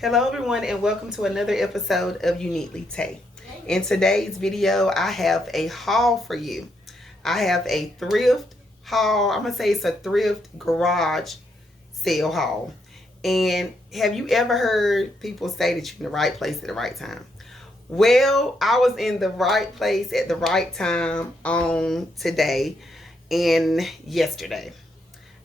Hello everyone and welcome to another episode of Uniquely Tay. In today's video, I have a haul for you. I have a thrift haul. I'm going to say it's a thrift garage sale haul. And have you ever heard people say that you're in the right place at the right time? Well, I was in the right place at the right time on today and yesterday.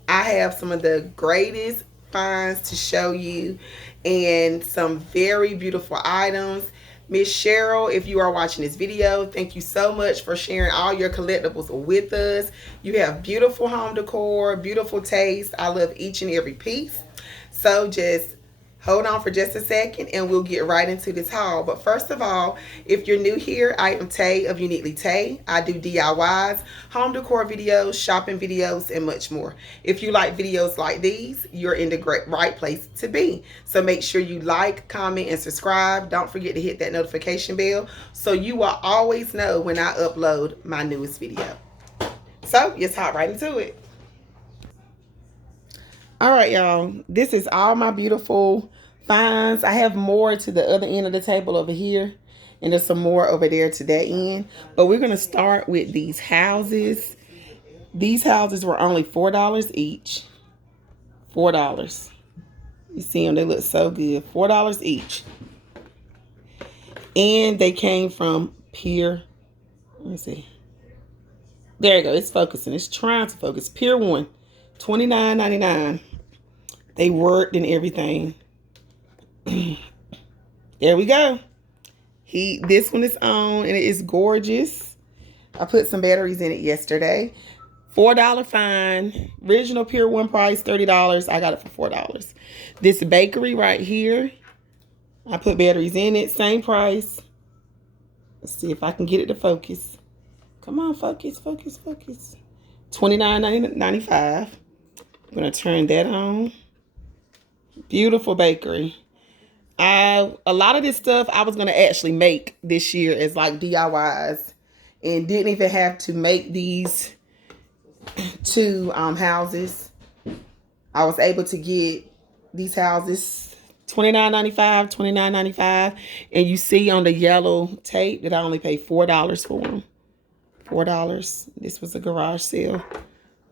I have some of the greatest finds to show you and some very beautiful items. Miss Cheryl, if you are watching this video, thank you so much for sharing all your collectibles with us. You have beautiful home decor, beautiful taste. I love each and every piece. So just hold on for just a second and we'll get right into this haul. But first of all, if you're new here, I am Tay of Uniquely Tay. I do DIYs, home decor videos, shopping videos, and much more. If you like videos like these, you're in the right place to be. So make sure you like, comment, and subscribe. Don't forget to hit that notification bell so you will always know when I upload my newest video. So let's hop right into it. All right, y'all, this is all my beautiful finds. I have more to the other end of the table over here, and there's some more over there to that end. But we're going to start with these houses. These houses were only $4 each. $4. You see them? They look so good. $4 each. And they came from Pier. Let me see. There you go. It's focusing. It's trying to focus. Pier 1. $29.99. They worked and everything. There we go. This one is on and it is gorgeous. I put some batteries in it yesterday. $4 fine. Original Pier 1 price $30. I got it for $4. This bakery right here, I put batteries in it. Same price. Let's see if I can get it to focus. Come on, focus, focus, focus. $29.95. I'm going to turn that on. Beautiful bakery. A lot of this stuff I was going to actually make this year as like DIYs. And didn't even have to make these two houses. I was able to get these houses $29.95, $29.95. And you see on the yellow tape that I only paid $4 for them. $4. This was a garage sale.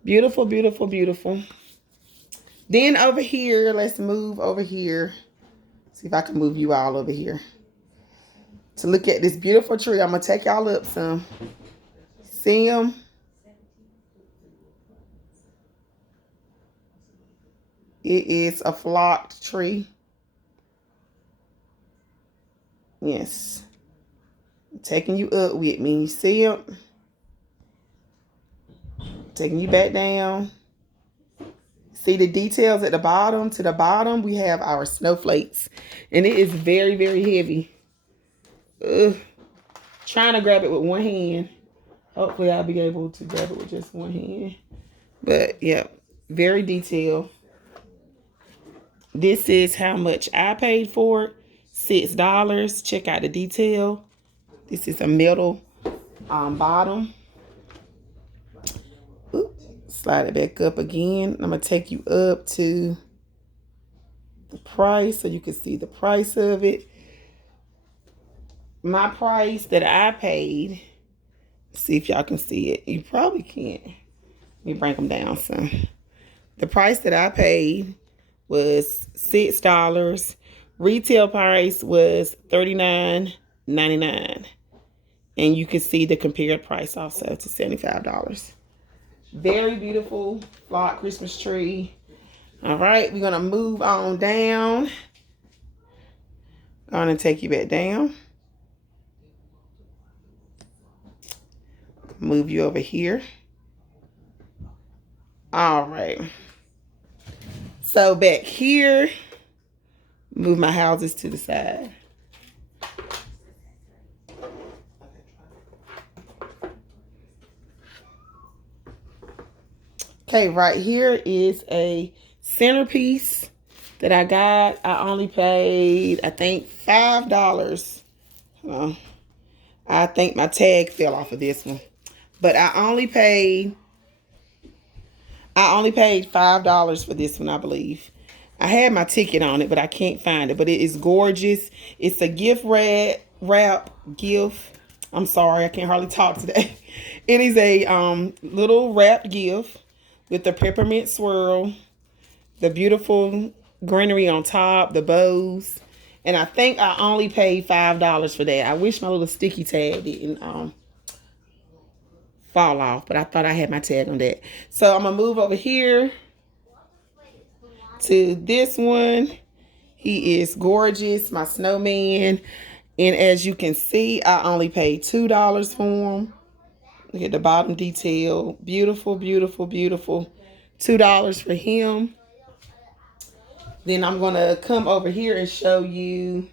Beautiful, beautiful, beautiful. Then over here, let's move over here. See if I can move you all over here. To look at this beautiful tree. I'm going to take y'all up some. See them? It is a flocked tree. Yes. I'm taking you up with me. You see them? Taking you back down. See the details at the bottom? To the bottom, we have our snowflakes. And it is very, very heavy. Trying to grab it with one hand. Hopefully, I'll be able to grab it with just one hand. But, yeah, very detailed. This is how much I paid for it. $6. Check out the detail. This is a metal bottom. Slide it back up again. I'm going to take you up to the price so you can see the price of it. My price that I paid, see if y'all can see it. You probably can't. Let me bring them down some. The price that I paid was $6. Retail price was $39.99. And you can see the compared price also to $75. Very beautiful flock Christmas tree. All right, we're going to move on down. I'm going to take you back down. Move you over here. All right. So back here, move my houses to the side. Okay, right here is a centerpiece that I got. I only paid, I think, $5. I think my tag fell off of this one. But I only paid $5 for this one, I believe. I had my ticket on it, but I can't find it. But it is gorgeous. It's a gift wrap gift. I'm sorry, I can't hardly talk today. It is a little wrapped gift with the peppermint swirl, the beautiful greenery on top, the bows. And I think I only paid $5 for that. I wish my little sticky tag didn't fall off, but I thought I had my tag on that. So I'm going to move over here to this one. He is gorgeous, my snowman. And as you can see, I only paid $2 for him. Look at the bottom detail. Beautiful, beautiful, beautiful. $2 for him. Then I'm going to come over here and show you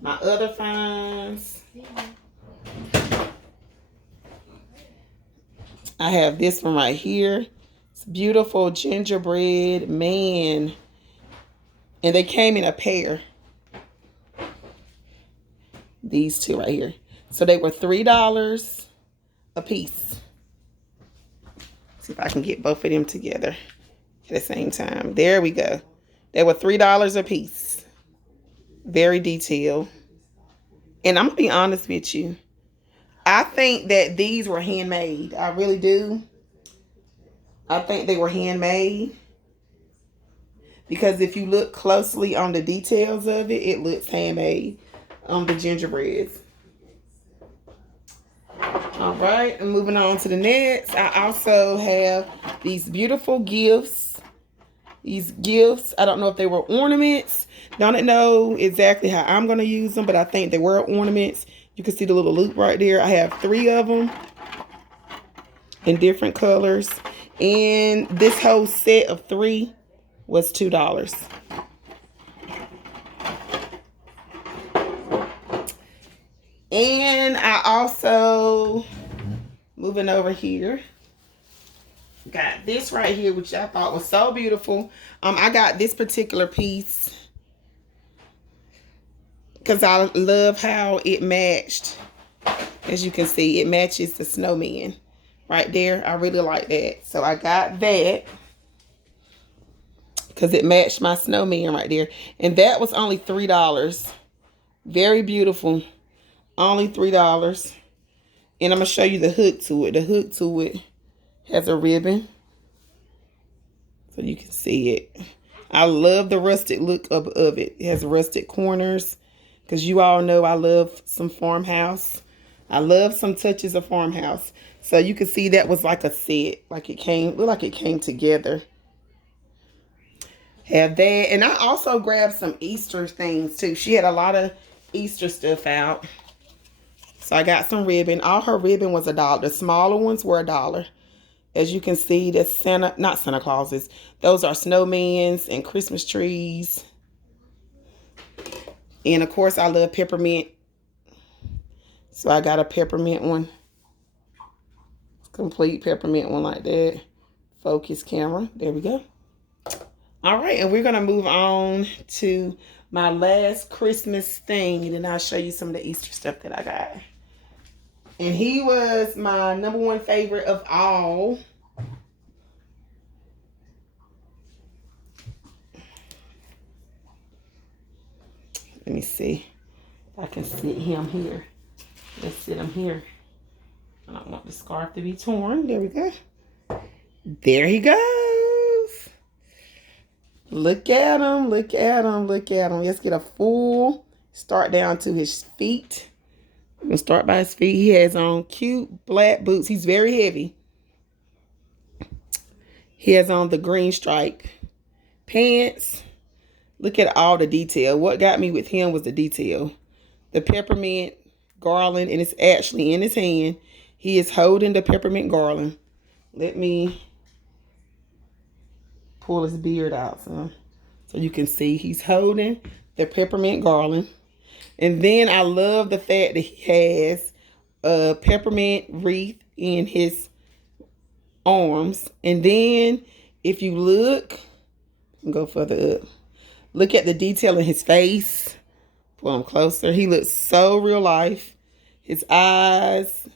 my other finds. I have this one right here. It's beautiful gingerbread man. And they came in a pair. These two right here. So they were $3 a piece. See if I can get both of them together at the same time. There we go. They were $3 a piece. Very detailed. And I'm going to be honest with you. I think that these were handmade. I really do. I think they were handmade. Because if you look closely on the details of it, it looks handmade on the gingerbreads. All right, and moving on to the next. I also have these beautiful gifts. These gifts, I don't know if they were ornaments. Don't know exactly how I'm going to use them, but I think they were ornaments. You can see the little loop right there. I have 3 of them in different colors. And this whole set of 3 was $2. And I also, moving over here, got this right here, which I thought was so beautiful. I got this particular piece because I love how it matched. As you can see, it matches the snowman right there. I really like that. So I got that because it matched my snowman right there. And that was only $3. Very beautiful. Only $3. And I'm going to show you the hook to it. The hook to it has a ribbon, so you can see it. I love the rustic look of it. It has rustic corners, because you all know I love some farmhouse. I love some touches of farmhouse. So you can see that was like a set. Like it came, looked like it came together. Have that. And I also grabbed some Easter things too. She had a lot of Easter stuff out. So I got some ribbon. All her ribbon was $1. The smaller ones were $1. As you can see, that's not Santa Clauses. Those are snowmans and Christmas trees. And of course, I love peppermint. So I got a peppermint one. Complete peppermint one like that. Focus camera. There we go. All right, and we're going to move on to my last Christmas thing. And then I'll show you some of the Easter stuff that I got. And he was my #1 favorite of all. Let me see if I can sit him here. Let's sit him here. I don't want the scarf to be torn. There we go. There he goes. Look at him. Look at him. Look at him. Let's get a full start down to his feet. I'm going to start by his feet. He has on cute black boots. He's very heavy. He has on the green stripe pants. Look at all the detail. What got me with him was the detail. The peppermint garland, and it's actually in his hand. He is holding the peppermint garland. Let me pull his beard out so you can see he's holding the peppermint garland. And then I love the fact that he has a peppermint wreath in his arms. And then if you look, go further up. Look at the detail in his face. Pull him closer. He looks so real life. His eyes.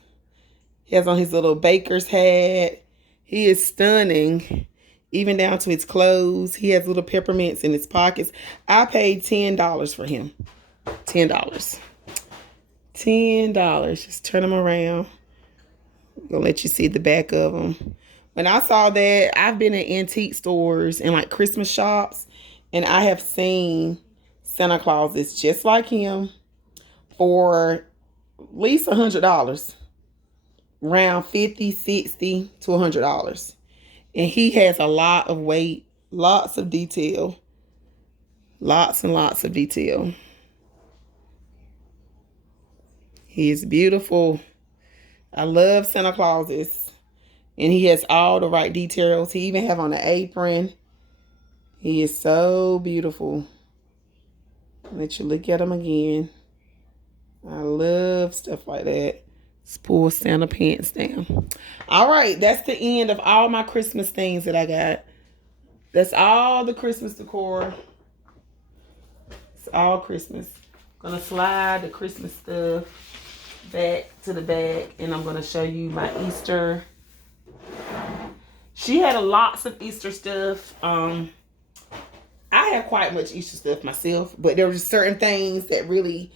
He has on his little baker's hat. He is stunning, even down to his clothes. He has little peppermints in his pockets. I paid $10 for him. $10. $10. Just turn them around. I'm gonna let you see the back of them. When I saw that, I've been in antique stores and like Christmas shops, and I have seen Santa Clauses just like him for at least $100. Around $50, $60 to $100. And he has a lot of weight, lots of detail. Lots and lots of detail. He is beautiful. I love Santa Clauses. And he has all the right details. He even have on an apron. He is so beautiful. Let you look at him again. I love stuff like that. Let's pull Santa pants down. All right, that's the end of all my Christmas things that I got. That's all the Christmas decor. It's all Christmas. Gonna slide the Christmas stuff back to the back, and I'm gonna show you my Easter. She had lots of Easter stuff. I have quite much Easter stuff myself, but there were just certain things that really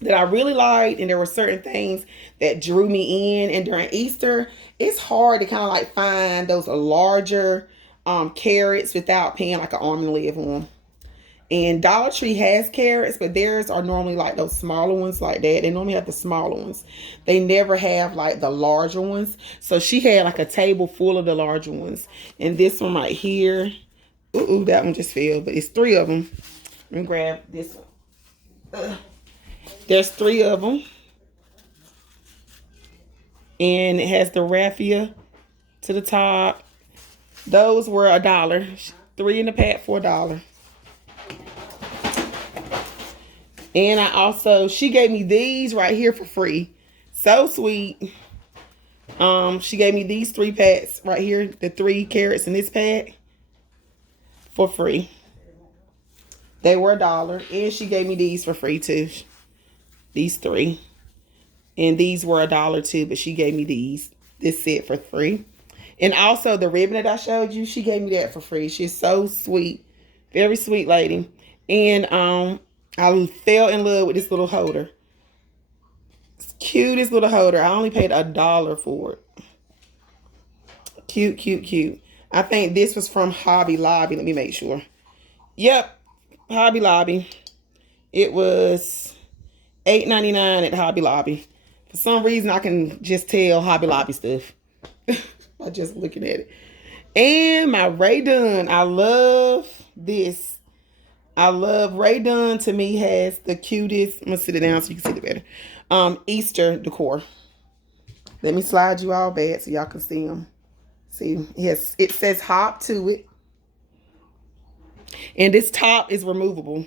that I really liked, and there were certain things that drew me in. And during Easter, it's hard to kind of like find those larger carrots without paying like an arm and a leg on them. And Dollar Tree has carrots, but theirs are normally like those smaller ones like that. They normally have the smaller ones. They never have like the larger ones. So she had like a table full of the larger ones. And this one right here, ooh, that one just fell, but it's 3 of them. Let me grab this one. There's 3 of them. And it has the raffia to the top. Those were $1. 3 in the pack for $1. And I also, she gave me these right here for free. So sweet. She gave me these 3 packs right here. The 3 carrots in this pack for free. They were $1. And she gave me these for free too. These 3. And these were $1 too, but she gave me this set for free. And also the ribbon that I showed you, she gave me that for free. She's so sweet. Very sweet lady. And I fell in love with this little holder. It's cutest little holder. I only paid $1 for it. Cute, cute, cute. I think this was from Hobby Lobby. Let me make sure. Yep, Hobby Lobby. It was $8.99 at Hobby Lobby. For some reason, I can just tell Hobby Lobby stuff by just looking at it. And my Ray Dunn. I love this. I love Ray Dunn. To me, has the cutest. I'm gonna sit it down so you can see it better. Easter decor. Let me slide you all back so y'all can see them. See, yes, it says hop to it. And this top is removable.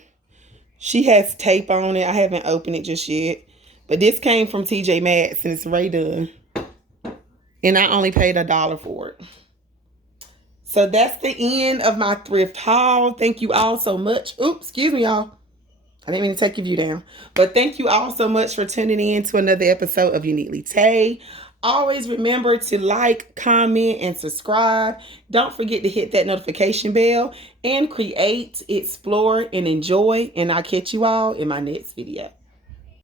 She has tape on it. I haven't opened it just yet. But this came from TJ Maxx and it's Ray Dunn. And I only paid $1 for it. So that's the end of my thrift haul. Thank you all so much. Oops, excuse me, y'all. I didn't mean to take your view down. But thank you all so much for tuning in to another episode of Uniquely Tay. Always remember to like, comment, and subscribe. Don't forget to hit that notification bell and create, explore, and enjoy. And I'll catch you all in my next video.